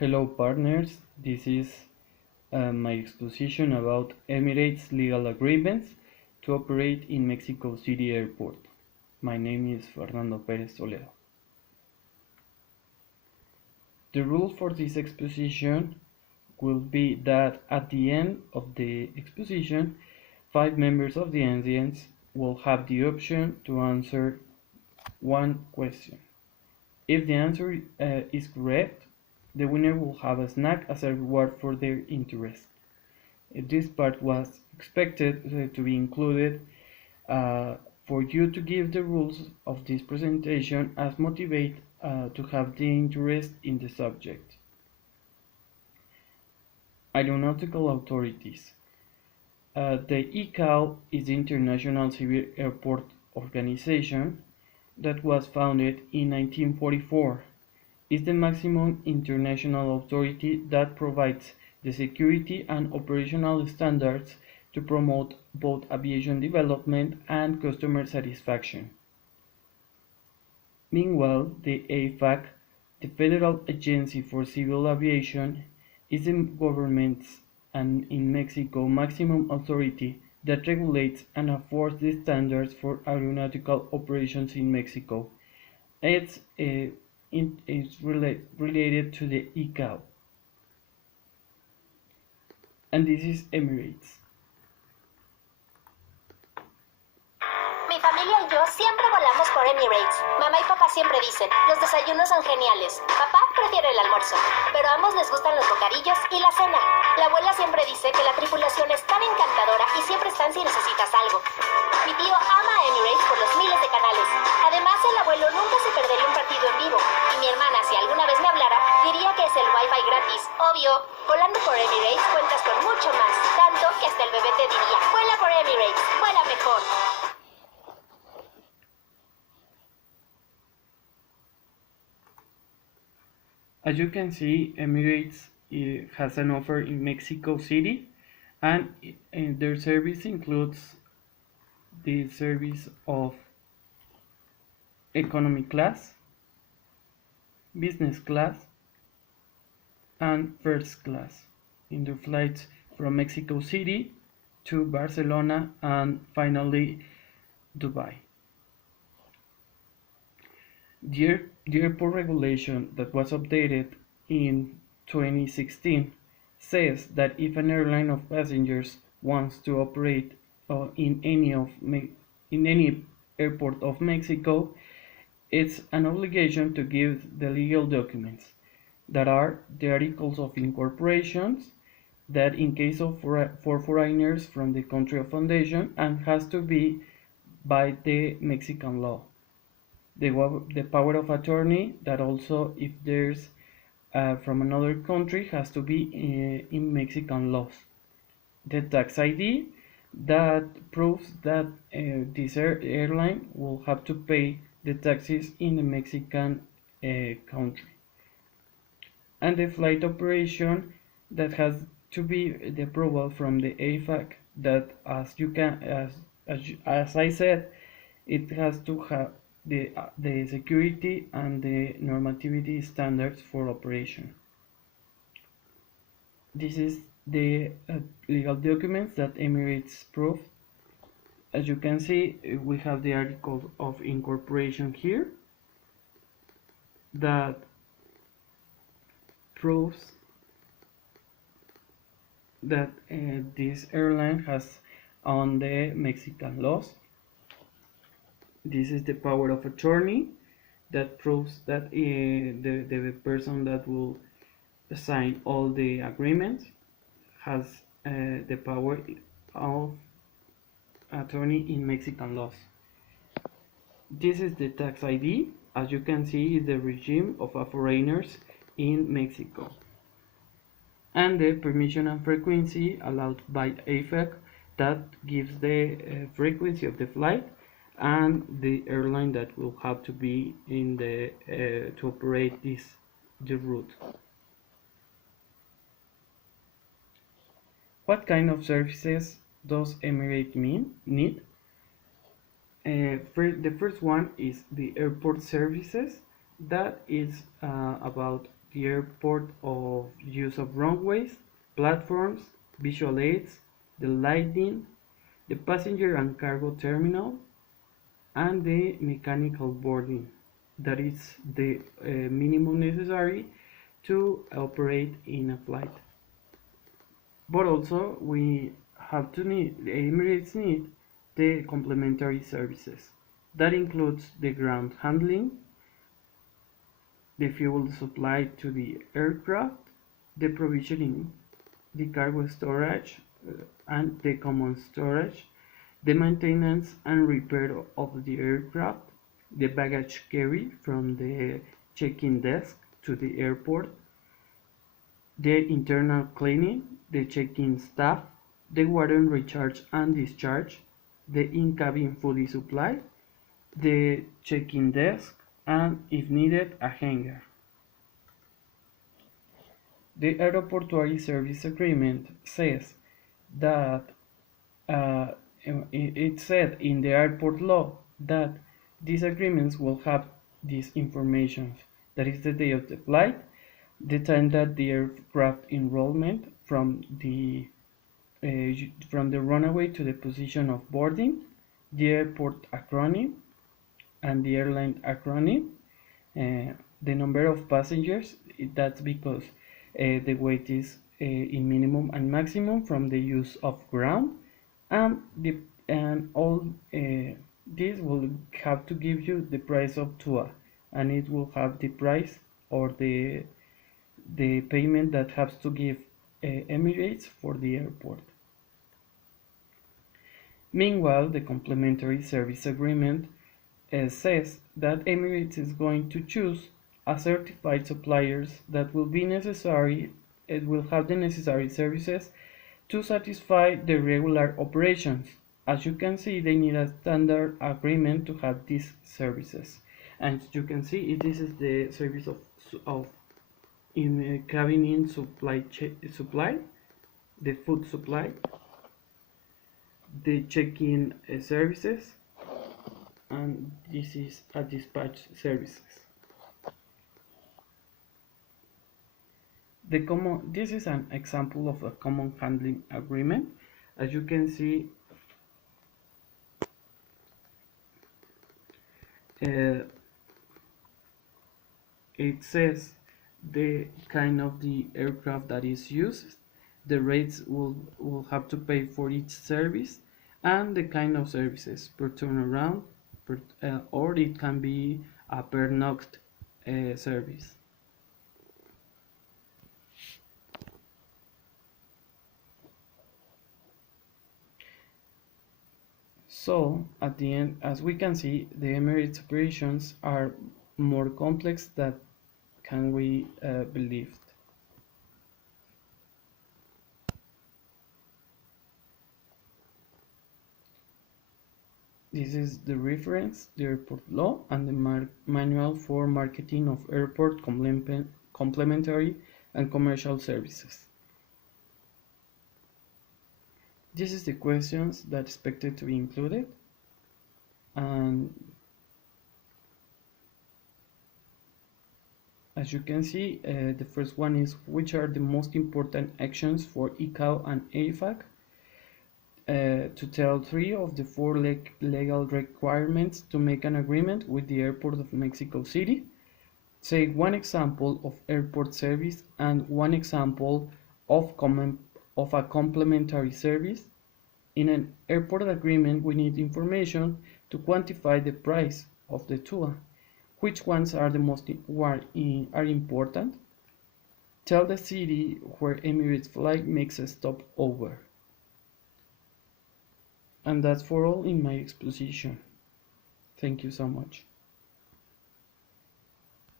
Hello partners, this is my exposition about Emirates legal agreements to operate in Mexico City Airport. My name is Fernando Perez Toledo. The rule for this exposition will be that at the end of the exposition, 5 members of the audience will have the option to answer one question. If the answer is correct, the winner will have a snack as a reward for their interest. This part was expected to be included for you to give the rules of this presentation as motivate to have the interest in the subject. Aeronautical authorities. The ICAO is the International Civil Airport Organization that was founded in 1944. Is the maximum international authority that provides the security and operational standards to promote both aviation development and customer satisfaction. Meanwhile, the AFAC, the Federal Agency for Civil Aviation, is the government's and in Mexico maximum authority that regulates and enforces the standards for aeronautical operations in Mexico. It's related to the ICAO. And this is Emirates. Mi familia y yo siempre volamos por Emirates. Mamá y papá siempre dicen, los desayunos son geniales. Papá prefiere el almuerzo, pero a ambos les gustan los bocadillos y la cena. La abuela siempre dice que la tripulación es tan encantadora y siempre están si necesitas algo. Mi tío ama a Emirates por los miles de canales. Además, el abuelo nunca se perdería un partido en vivo. Y mi hermana, si alguna vez me hablara, diría que es el wifi gratis. Obvio, volando por Emirates cuentas con mucho más. Tanto que hasta el bebé te diría, vuela por Emirates, vuela mejor. As you can see, Emirates has an offer in Mexico City, and their service includes the service of economy class, business class, and first class in their flights from Mexico City to Barcelona and finally Dubai. The airport regulation that was updated in 2016 says that if an airline of passengers wants to operate in any airport of Mexico, it's an obligation to give the legal documents that are the articles of incorporations that in case of for foreigners from the country of foundation and has to be by the Mexican law. The power of attorney that also if there's from another country has to be in Mexican laws. The tax ID that proves that this airline will have to pay the taxes in the Mexican country. And the flight operation that has to be the approval from the AFAC that as I said, it has to have the security and the normativity standards for operation. This is the legal documents that Emirates proved. As you can see, we have the article of incorporation here that proves that this airline has on the Mexican laws. This is the power of attorney that proves that the person that will sign all the agreements has the power of attorney in Mexican laws. This is the tax ID. As you can see, is the regime of foreigners in Mexico. And the permission and frequency allowed by AFAC that gives the frequency of the flight and the airline that will have to be in the to operate the route. What kind of services does Emirates need? The first one is the airport services. That is about the airport of use of runways, platforms, visual aids, the lighting, the passenger and cargo terminal, and the mechanical boarding. That is the minimum necessary to operate in a flight. But also we have to need, the Emirates need the complementary services. That includes the ground handling, the fuel supply to the aircraft, the provisioning, the cargo storage and the common storage, the maintenance and repair of the aircraft, the baggage carry from the check-in desk to the airport, the internal cleaning, the check-in staff, the water recharge and discharge, the in-cabin food supply, the check-in desk, and if needed, a hangar. The Aeroportuary Service Agreement says that it said in the airport law that these agreements will have these information. That is the day of the flight, the time that the aircraft enrollment from the runway to the position of boarding, the airport acronym and the airline acronym, the number of passengers. That's because the weight is in minimum and maximum from the use of ground, and all this will have to give you the price of TUA, and it will have the price or the payment that has to give Emirates for the airport. Meanwhile, the complementary service agreement says that Emirates is going to choose a certified suppliers that will be necessary. It will have the necessary services to satisfy the regular operations. As you can see, they need a standard agreement to have these services. And you can see this is the service of in cabin in supply, the food supply, the check-in services, and this is a dispatch services. This is an example of a common handling agreement. As you can see, it says the kind of the aircraft that is used, the rates will have to pay for each service, and the kind of services per turnaround, or it can be a per noct service. So at the end, as we can see, the Emirates operations are more complex than can we believe. This is the reference, the airport law, and the manual for marketing of airport complementary and commercial services. This is the questions that expected to be included, and as you can see, the first one is which are the most important actions for ICAO and AFAC to tell 3 of the 4 legal requirements to make an agreement with the airport of Mexico City. Say 1 example of airport service and 1 example of a complementary service. In an airport agreement, we need information to quantify the price of the TUA. Which ones are the most are important? Tell the city where Emirates flight makes a stop over. And that's for all in my exposition. Thank you so much.